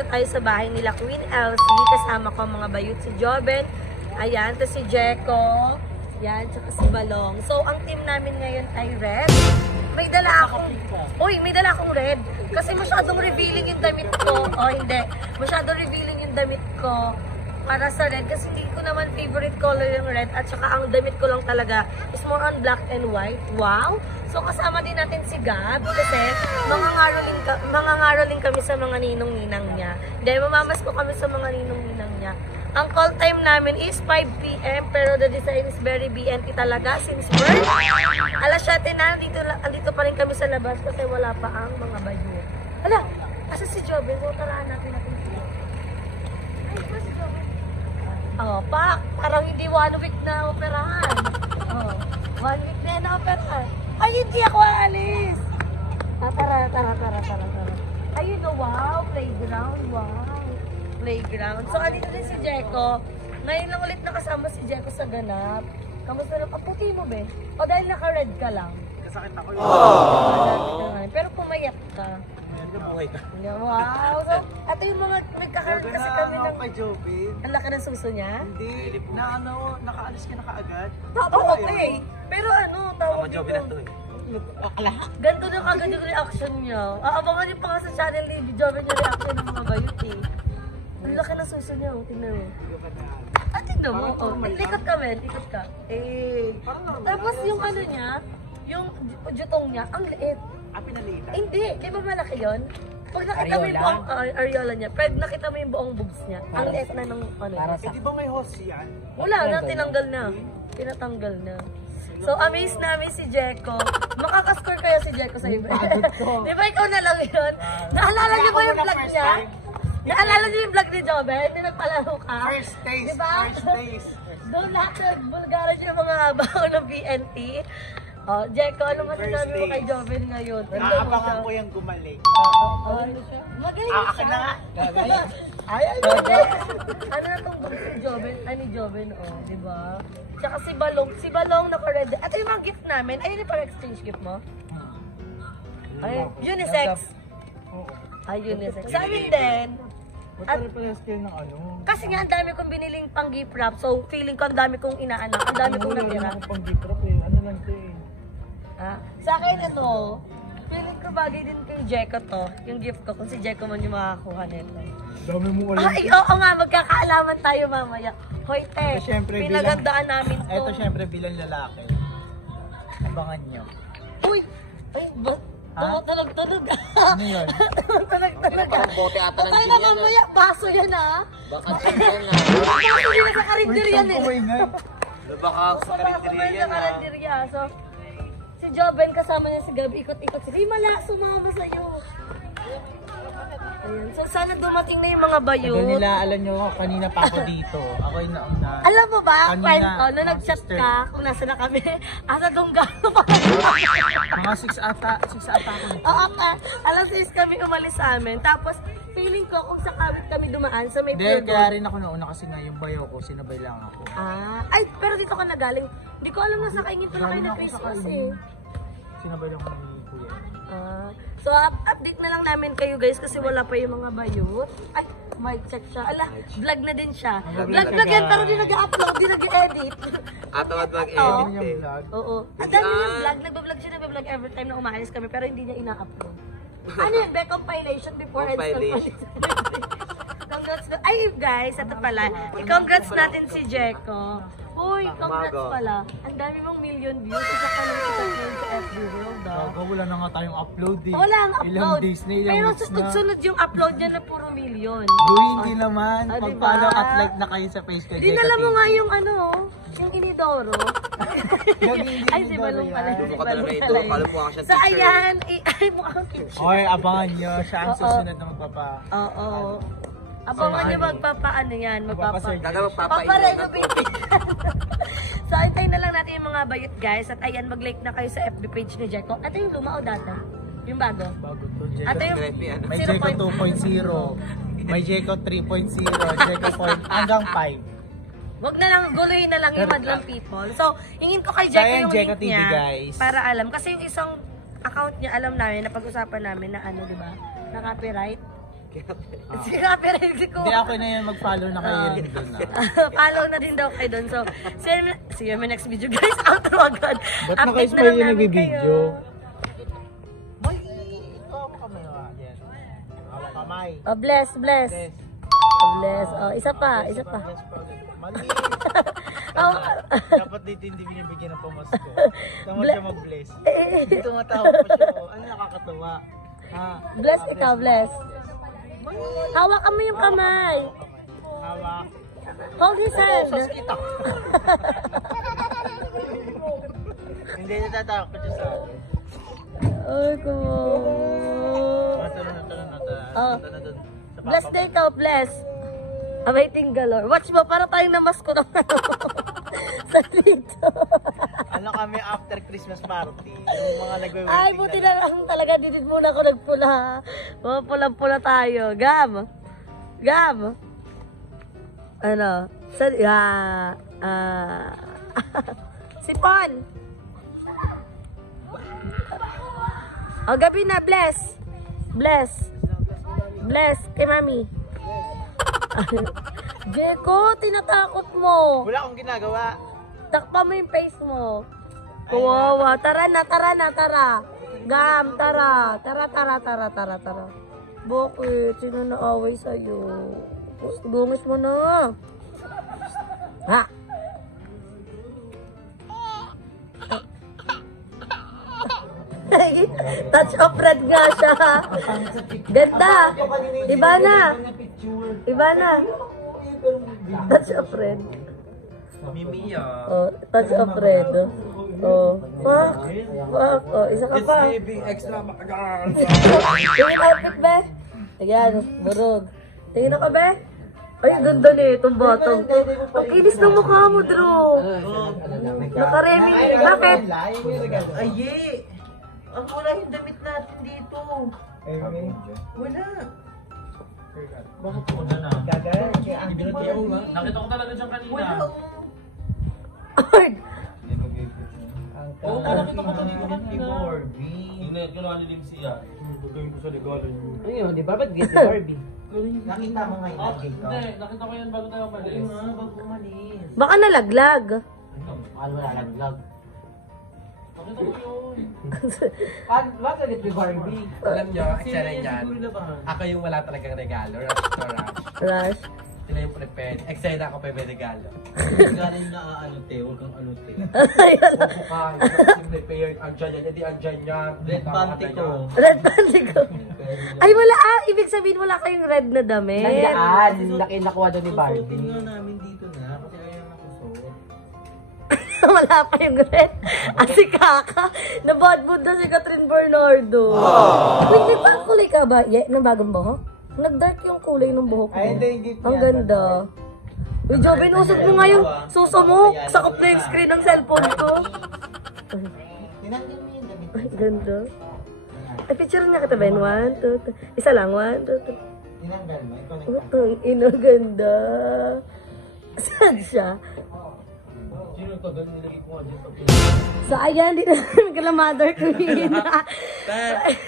nandito tayo sa bahay nila Queen LC. Kasama ko mga bayot, si Joven. Ayan, to si Jeko. Yan, tsaka si Balong. So, ang team namin ngayon ay red. May dala akong red. Kasi masyadong revealing yung damit ko. O, hindi. Masyadong revealing yung damit ko para sa red. Kasi hindi ko naman favorite color yung red. At saka ang damit ko lang talaga is more on black and white. Wow! So, kasama din natin si Gab. Kasi mangangaroling kami sa mga ninong-ninang niya. Dahil mamamas ko kami sa mga ninong-ninang niya. Ang call time namin is 5 PM, pero the design is very BNT talaga since birth. Alas 7 na, andito pa rin kami sa labas kasi wala pa ang mga bayo. Hala, asa si Joven? So, taraan natin siya. Ay, ito si Joven. Oh, parang hindi 1 week na operahan. Oh, 1 week na na-operahan. Ay, hindi ako aalis. Tara. Ayun, wow, playground, wow. Playground. So, andito din si Jeko. Ngayon lang ulit nakasama si Jeko sa ganap. Kamusta na? Puti mo, be? O dahil naka-red ka lang? Kasakit ako yun. Pero pumayat ka. Buhay ka. Wow! So, ito yung mga nagkakaroon kasi kami ng... kay Jobin. Ang laki ng suso niya? Hindi. Nakaalis ka na kaagad. Okay. Pero tawag Jobin na to eh. Ganto na kagad yung reaction niya. Aabangan niyo pa nga sa channel ni Joven yung reaction ng mga bayot eh. Ang laki ng suso niya, tingnan mo. Tingnan mo, likot ka, men, likot ka. Tapos yung niya, yung jutong niya, ang liit. Pinalitan? Hindi, di ba malaki yun? Pag nakita mo yung buong areola niya, pag nakita mo yung buong boobs niya, ang liit na ng Di ba may host yan? wala na, tinanggal na. Tinatanggal na. So, amazed namin si Jeko. Makakascore kaya si Jeko sa iba. Di ba ikaw na lang yun? Naalala niyo ba yung vlog niya? Naalala niyo yung vlog ni Jobe? Hindi nagpalaro ka? First taste, diba? first taste. Doon lahat ng Bulgara siya mga bago ng BNT. Oh, Jeko, ano masasabi mo kay Joven ngayon? Naabangan ko yung gumaling. Magaling siya. Akin na nga. Ay. Ano na itong book si Joven? Ni Joven, di ba? Tsaka si Balong naka-red. At yung mga gift namin, ayun yung exchange gift mo? Ay, unisex. Ay, unisex. Sa amin din. At ng kasi nga, ang dami kong biniling pang gift wrap. So, feeling ko ang dami kong inaanak. Ang dami kong natira. Pang gift wrap eh. Ano lang ito eh. Sa akin, feeling ko bagay din kay Jeko to. Yung gift ko, kung si Jeko man yung makakakuha nito. Dami mo alam. Ay, oo nga, magkakaalaman tayo mamaya. Hoy, te, pinagandaan namin to. Ito syempre bilang lalaki. Abangan nyo. Uy! Ay, tunog-tunog. Ano yun? Tunog-tunog. Parang bote ata ng Patay gin na yan. mamaya, baso yan Baka chicken na. Baso din na sa karinderya yan eh. Baka sa karinderya yan Sa karinderya. So, si Joven kasama niya si Gabi, ikot-ikot. Sige, mala, sumama sa'yo. Ayan. So, sana dumating na yung mga bayo. Doon nila, alam nyo, kanina pa ako dito. Ako yung nauna. Alam mo ba, Kanina, friend ko, nung nag-chat ka, kung nasa na kami, asa Donggano pa. Mga 6 ata ako dito. Oo ka, alas 6 kami umalis sa amin. Tapos, feeling ko kung sa kami dumaan, sa may Hindi, kaya rin ako nauna kasi nga yung bayo ko, sinabay lang ako. Ay, pero dito ka nagaling. Hindi ko alam na sa kaingin pala kayo na Christmas eh. Sinabay lang ako ni Kuya. So, update na lang namin kayo guys kasi wala pa yung mga bayot. Ay, mic check siya. Ala, vlog na din siya. Vlog yan pero di nag-upload, di nag-edit. Atawad mag-edit eh. Oo. Ang dami yung vlog. Nagbablog siya, nagbablog every time na umaalis kami pero hindi niya ina-upload. Ano yun? Back compilation before installation. Congrats. Ay guys, ito pala. I-congrats natin si Jeko. Uy, congrats pala. Ang dami mong million views. Isa ka nang kita sa FB World. Wala na nga tayong upload eh. Wala ang upload. Ilang days na, ilang pero weeks na. sunod-sunod yung upload niya na puro million. Uy, hindi naman. Diba? Pag-follow at like na kayo sa page kay Dinala mo nga yung yung inidoro. Ay, si Balong pala. Si Balong pala. So, ayan. Ay, mukhang teacher. Oy, abangan nyo. Siya ang susunod na magpapa. Oo. Abangan nyo magpapaano yan. Magpaparenovate. So, antayin na lang natin yung mga bayot guys. At ayan, mag-like na kayo sa FB page ni Jeko. Ito yung luma o data? Yung bago? Bago to, Jeko. Ito yung May Jeko 2.0. May Jeko 3.0. Jeko 4 hanggang 5. Wag na lang, guluhin na lang yung madlang people. So, hingin ko kay Jeko yung Jeko link TV, niya guys. para alam. Kasi yung isang account niya, alam namin, napag-usapan namin na ano, di ba? Na copyright. Si Copyright ko. Hindi ako na yun mag-follow na kayo rin doon na. Follow na din daw kayo doon. So, see you in my next video guys. Outro agad. Ba't na kayo Update na smile lang yung namin nagbibideo? kayo. Boy, hawak kamay. Yan. Hawak kamay. Oh, bless. Bless. Oh, bless. Oh, isa pa. Bless pa ulit. Mali. Oh. Dapat dito hindi binibigyan ng pamasko. Tama siya mag-bless. Tumatawa pa siya. Ano nakakatawa? Ha? Bless ikaw, bless. Hawakan mo yung kamay. Hawak. Hold his hand. Sos kita. Hindi niya tatakot siya sa akin. Ay, ko. Tulong na. Oh. Punta na dun sa Bless papa day ka, bless. Awaiting galore. Watch mo, para tayong namasko ng sa dito. Ano kami after Christmas party? Yung mga nagwe-wedding. Ay, buti na lang talaga. Didid muna ako nagpula. Mga pulang-pula tayo. Gam. Ano? Sipon. O, gabi na. Bless. Bless kay mami. Jeko, tinatakot mo. Wala akong ginagawa. Takpa mo yung face mo. Kawawa. Tara na. Gam, tara. Tara. Bakit? Sino na-away sa'yo? Dungis mo na. Ha? Touch of red nga siya. Ganda. Iba na. Touch of red. Mimiya. Oh, touch of red. Oh. Fuck. Oh, isa ka pa. extra makagaan. Tingin outfit, be. Ayan, burog. Tingin ako, be. Ay, ganda na itong batang. Ang kinis ng mukha mo, Drew. Nakaremi. Bakit? Aye! Ang wala yung damit natin dito. Wala. Bakit po na na? Gagawin. Nakita ko talaga siyang kanina. Wala. Oo, nakita ko kanina. Barbie. Hindi, ko nalilim siya. Gagawin ko sa regalo niyo. Ayun, di ba? Ba't gate ni Barbie? Nakita mo ngayon na gate ko? Hindi, nakita ko yan bago tayo umalis. Bago umalis. Baka nalaglag. Ano wala naglag? Nakita ko yun. Bakit gate ni Barbie? Alam nyo, eksena niyan. Ako yung wala talagang regalo. Rush to rush. Rush. Sila yung prepared. Eksena ako pa may regalo. Galing na ano te, huwag kang ano te. Bukan, yung prepared. Andyan yan, hindi andyan yan. Red panty ko. Red panty ko. Ay, wala. Ibig sabihin wala kayong red na damit. Nandaan. Nakuha doon ni Barbie. Suotin nga namin dito na, kasi ayaw na kusuot. Wala pa yung red. Si Kaka. Nabad mood na si Catherine Bernardo. Wait, di ba kulay ka ba? Ng bagong buhok? Nag-dark yung kulay ng buhok mo. Ay, hindi, hindi. Ang ganda. Uy, Joby, nusot mo nga yung suso mo sa play screen ng cellphone ko. Tinanggal mo yung damit. Ay, ganda. Ay, picture niya kita, Ben. 1, 2, 3. Isa lang. 1, 2, 3. Tinanggal mo, ikaw Utang ina, ganda. Saan siya? Sino to? Ganun nilagay ko nga dito. So, ayan, dito namin kala Mother Queen.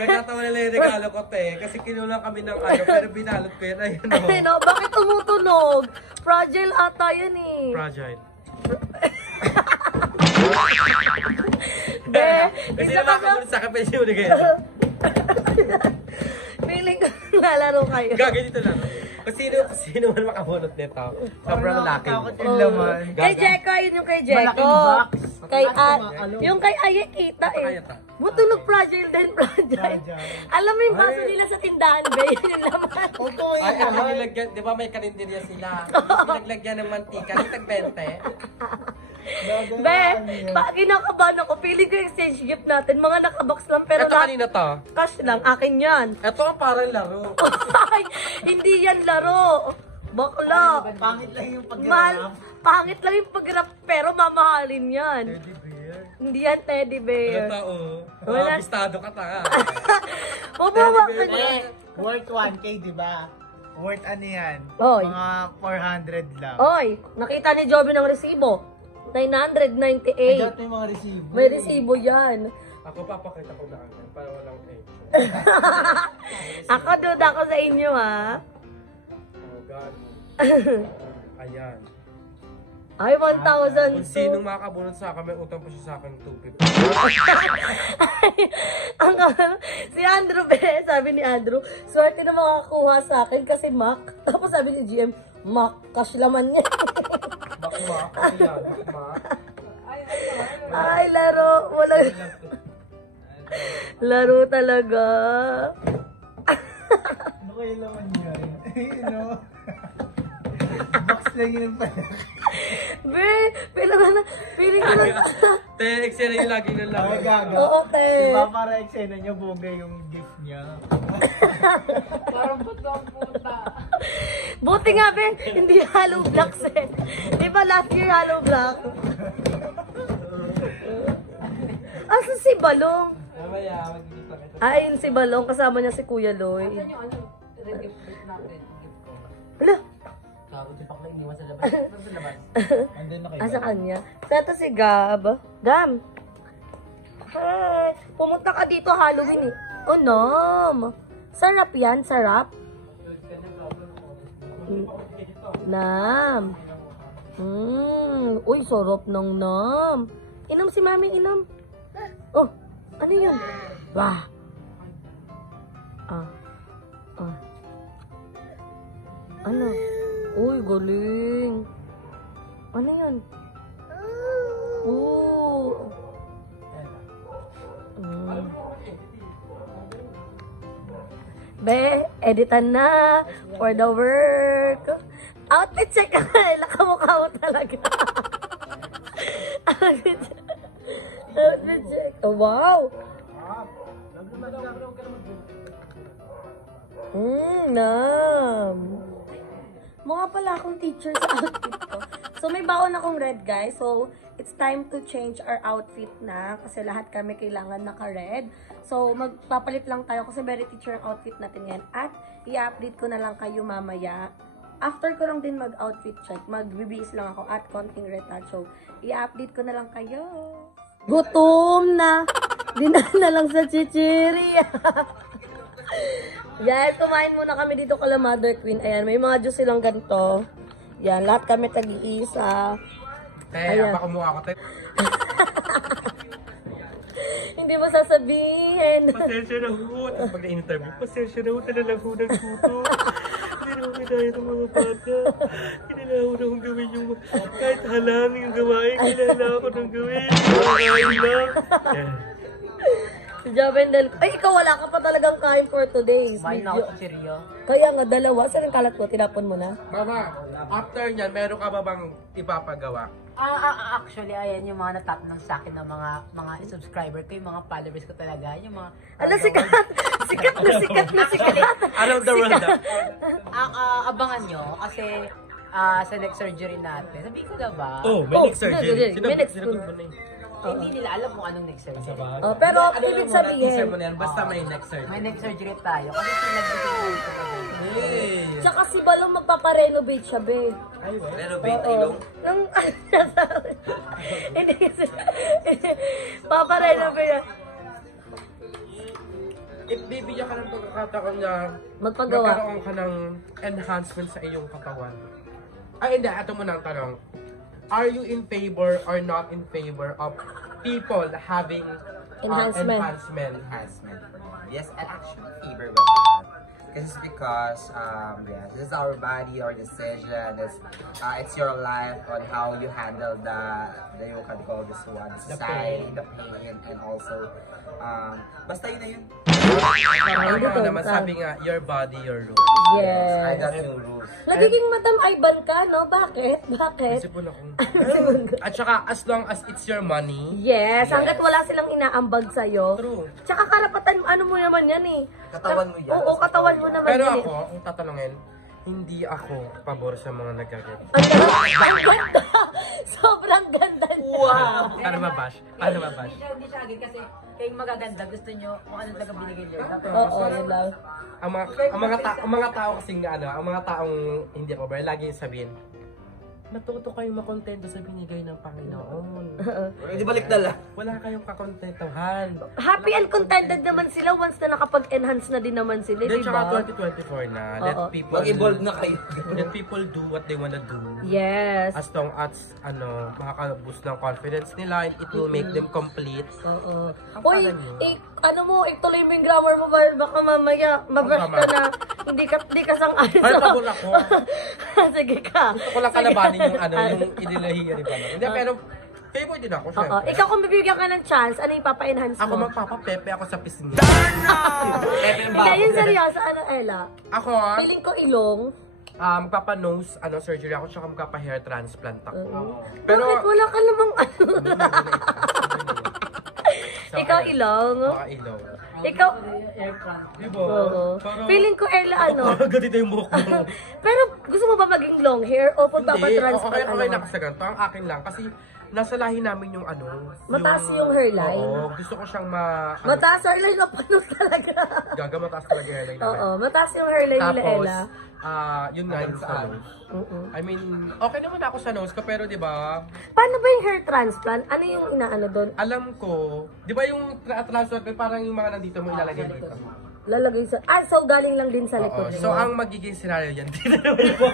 Nagkatawa nila yung regalo ko, te. Kasi kinulang kami ng ano, pero binalot ko yun. Ayun o. Ay, no, bakit tumutunog? Fragile ata yan eh. Fragile. Be, Kasi isa ka naman sa akin, pwede yung nagay. Feeling ko lalaro kayo. Gaganito lang. Kung sino man makabunot nito. Sobrang laki. yung laman. Kay Jeko, yun yung kay Jeko. Malaking box. Kay Ano? yung kay Aye, kita eh. Ayata. Butunog fragile din, fragile. Alam mo yung baso nila sa tindahan, be? Yun yung laman. Opo, Ay, yun ang naman. nilagyan, di ba may karinderya sila? Nilagyan ng mantika, nitag 20. Be, kinakabahan ako. Feeling ko exchange gift natin. Mga nakabox lang, pero Ito kanina to. cash lang. Akin yan. Ito ang parang laro. Ay, hindi yan laro. Bakla. Pangit lang yung Mahal, pangit lang yung pag-rap, pero mamahalin yan. Teddy bear. Hindi yan teddy bear. Ito o. Wala. Bistado ka ta. Mabawa ka niya. Worth 1K, di ba? Worth ano yan? Oy. Mga 400 lang. Oy, nakita ni Joby ng resibo. Ay, 998. dapat may mga resibo. May resibo yan. Ako papakita ko na agad para walang echo. Ako, duda ako sa inyo, ha? Oh God. Ayan. Ay, 1,000. Kung sinong makakabunod sa akin, may utang pa siya sa akin 250. Si Andrew, sabi ni Andrew, swerte na makakuha sa akin kasi Mac. Tapos sabi ni GM, Mac, cash laman niya. Bakma. Ayan. Bakma. Ay, laro. Wala. Laro talaga. Ano kayo naman niya? Ano? Box lang yun pala. Be, feeling ko na. Te, eksena yung lagi na lang. Ay, gaga. Oo, te. Diba para eksena niya, bongga yung gift niya. Parang ba't ka ang puta? Buti nga, be, hindi hollow blocks eh. Di ba last year hollow block? Asa si Balong? Mamaya, mag-iipa kita. Ayun si Balong, kasama niya si Kuya Loy. Saan yung ano? Gift natin. Gift ko. Hala, Sabi si Pakla, hindi mo sa labas. Saan sa labas? Andun na kayo. asa kanya? Tato si Gab. Gam. Hi. Pumunta ka dito Halloween eh. Oh, nom. Sarap yan, sarap. Nam. Uy, sarap ng nam. Inom si Mami, inom. Oh, ano yun? Wah. Ah. Ah. Ano? Uy, galing. Ano yun? Oo. Be, editan na for the work. Outfit check ka. Nakamukha mo talaga. Outfit check. Outfit check. Oh, wow. Nam. Mukha pala akong teacher sa outfit ko. So, may baon akong red, guys. So, it's time to change our outfit na. Kasi lahat kami kailangan naka-red. So, magpapalit lang tayo kasi very teacher ang outfit natin yan. At, i-update ko na lang kayo mamaya. After ko lang din mag-outfit check, mag-release lang ako at konting retouch. So, i-update ko na lang kayo. Gutom na! Dinala na lang sa chichiri. Guys, kumain muna kami dito kala Mother Queen. Ayan, may mga juice silang ganito. Yan, lahat kami tag-iisa. Te, baka mukha ko, te. Hindi mo sasabihin. Pasensya na ho. Tapos pag na-interview, pasensya na ho. Talalang ho ng tuto. Hindi na ho kinaya ng mga bata. Kinailangan ko na akong gawin yung kahit halang yung gawain. Kinailangan ko nang gawin. Kinailangan lang. Si Javendel, ay ikaw wala ka pa talagang kain for today's Kumain na video. ako sa Cheerio. Kaya nga, dalawa. Saan ang kalat ko? Tinapon mo na? Mama, after nyan, meron ka ba bang ipapagawa? Actually, ayan yung mga natap ng sa akin ng mga subscriber ko, yung mga followers ko talaga, yung mga... Ala, sikat! Sikat na sikat na sikat! Around the world, Abangan nyo, kasi sa next surgery natin, sabi ko na ba? Oh, may Oh, next surgery. may next Sinagot mo na yun. Hindi nila alam kung anong next surgery. Oh, pero Ano ibig lang muna, teaser sabihin, mo na yan. Basta may next surgery. May next surgery tayo, kasi pinag-surgery ko na Hey! tsaka si Balong magpaparenovate siya, be. Renovate Oo. ilong. Nung, hindi kasi, paparenovate. If bibigyan ka ng pagkakataon na Magpagawa. magkaroon ka ng enhancement sa iyong katawan. Ay, hindi. Ito muna ang tanong. Are you in favor or not in favor of people having Enhancement. Enhancement. Yes, and actually favor with that. This is because, yes, this is our body, our decision. It's your life on how you handle the you can call this one, society, the pain, and also, basta yun na yun. Parang naman sabi nga, your body, your rules. I Yes. got new rules. Nagiging Madam Ivan ka, no? Bakit? Bakit? Sipon ako. At saka, as long as it's your money, Yes, hanggat wala silang inaambag sa'yo. true. Tsaka karapatan, ano mo naman yan eh. Katawan mo yan. Oo, katawan mo naman Pero yan ako, kung tatanungin, hindi ako pabor sa mga nagaganito. eh. Ang ganda! Sobrang ganda niya. Wow! Paano mabash? Paano mabash? Hindi siya agad kasi kayong magaganda, gusto nyo kung ano talaga binigay nyo. Oo, yun lang. Ang mga tao kasing ang mga taong hindi pabor, lagi yung sabihin, Matuto kayong makontento sa binigay ng Panginoon. Hindi balik na lang. Wala kayong kakontentuhan. Happy and contented naman sila once na nakapag-enhance na din naman sila, Then, di tsaka ba? 2024 na. Oo. Let people Mag-evolve na kayo. Let people do what they wanna do. Yes. As long as, makaka-boost ng confidence nila, and it will make them complete. Oo. Ang Uy, pala nyo. ituloy mo yung grammar mo, baka mamaya, mabrush ka na. Hindi ka sang-ayon. Ay, tabon ako. Sige ka. Gusto ko lang kalabanin yung yung inilahiya ni Bano. Hindi, pero favorite din ako, Oo. syempre. Ikaw kung bibigyan ka ng chance, ano yung papa-enhance Ako mo? magpapapepe ako sa pisngi. Hindi, yun seryoso, ano, Ella? Ako, Feeling ko ilong. magpapa-nose surgery ako, tsaka magpapa-hair transplant ako. Pero, bakit wala ka namang ano? So, Ikaw ayun. ilong? Baka ilaw. Ikaw, Diba? oo. Feeling ko, Ella, ano? Ganito yung buhok mo. Pero, gusto mo ba maging long hair o punta pa Hindi, transplant? okay na kasi ganito. Ang akin lang, kasi nasa lahi namin yung Mataas yung hairline? Oo, gusto ko siyang Mataas hairline na pano talaga. Gaga, mataas talaga yung hairline namin. Oo, mataas yung hairline nila, Tapos, Ella. yun nga yung sa nose. I mean, okay naman ako sa nose ko, pero di ba, Paano ba yung hair transplant? Ano yung inaano doon? alam ko, di ba yung transplant, parang yung mga nandito mo ilalagay dito. Lalagay sa... Ah, so galing lang din sa Oo, likod. so ang magiging scenario yan, di na naman yung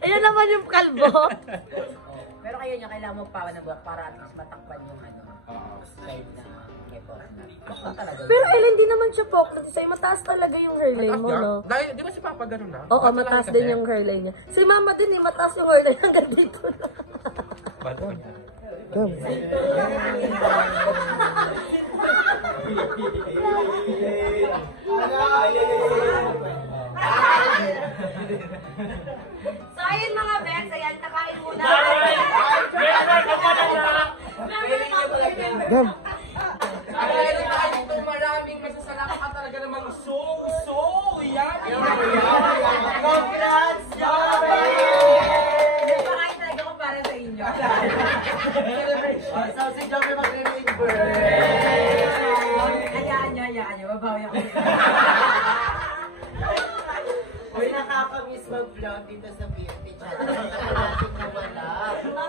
Ayan naman yung kalbo. Pero kayo niya, kailangan mo pa ng buhok para at least matakpan yung style na ito. Talaga. Pero Ella, hindi naman siya pocket sa'yo. Mataas talaga yung hairline mo, no? Dahil, di ba si Papa ganun na? Oo, mataas din yung hairline niya. Si Mama din eh, mataas yung hairline hanggang dito na. So ayun mga bes, ayan, nakain muna. Maraming masasalamat ka talaga namang so yummy! Congrats, Pakain talaga ko para sa inyo. So, si Joey mag-remember. Hayaan nyo. Mabawi ako. Uy, nakakamiss mag-vlog dito sa BNP channel. Matagal natin nawala. Ilang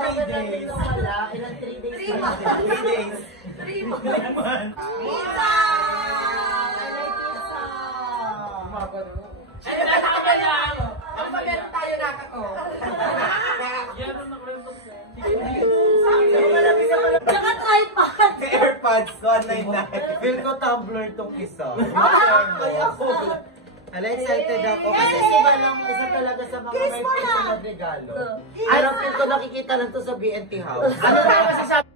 3 days. Wala. Ilang 3 days? 3 months. 3 days. 3 months. Pizza! Ang maganda tayo nakato. Tsaka tripod. AirPods, 199. Feel ko tumbler tong isa. Kaya ako. Excited ako kasi si Manang isa talaga sa mga may pwede magregalo. Pero feel ko nakikita lang to sa BNT House. Ano ba masasabi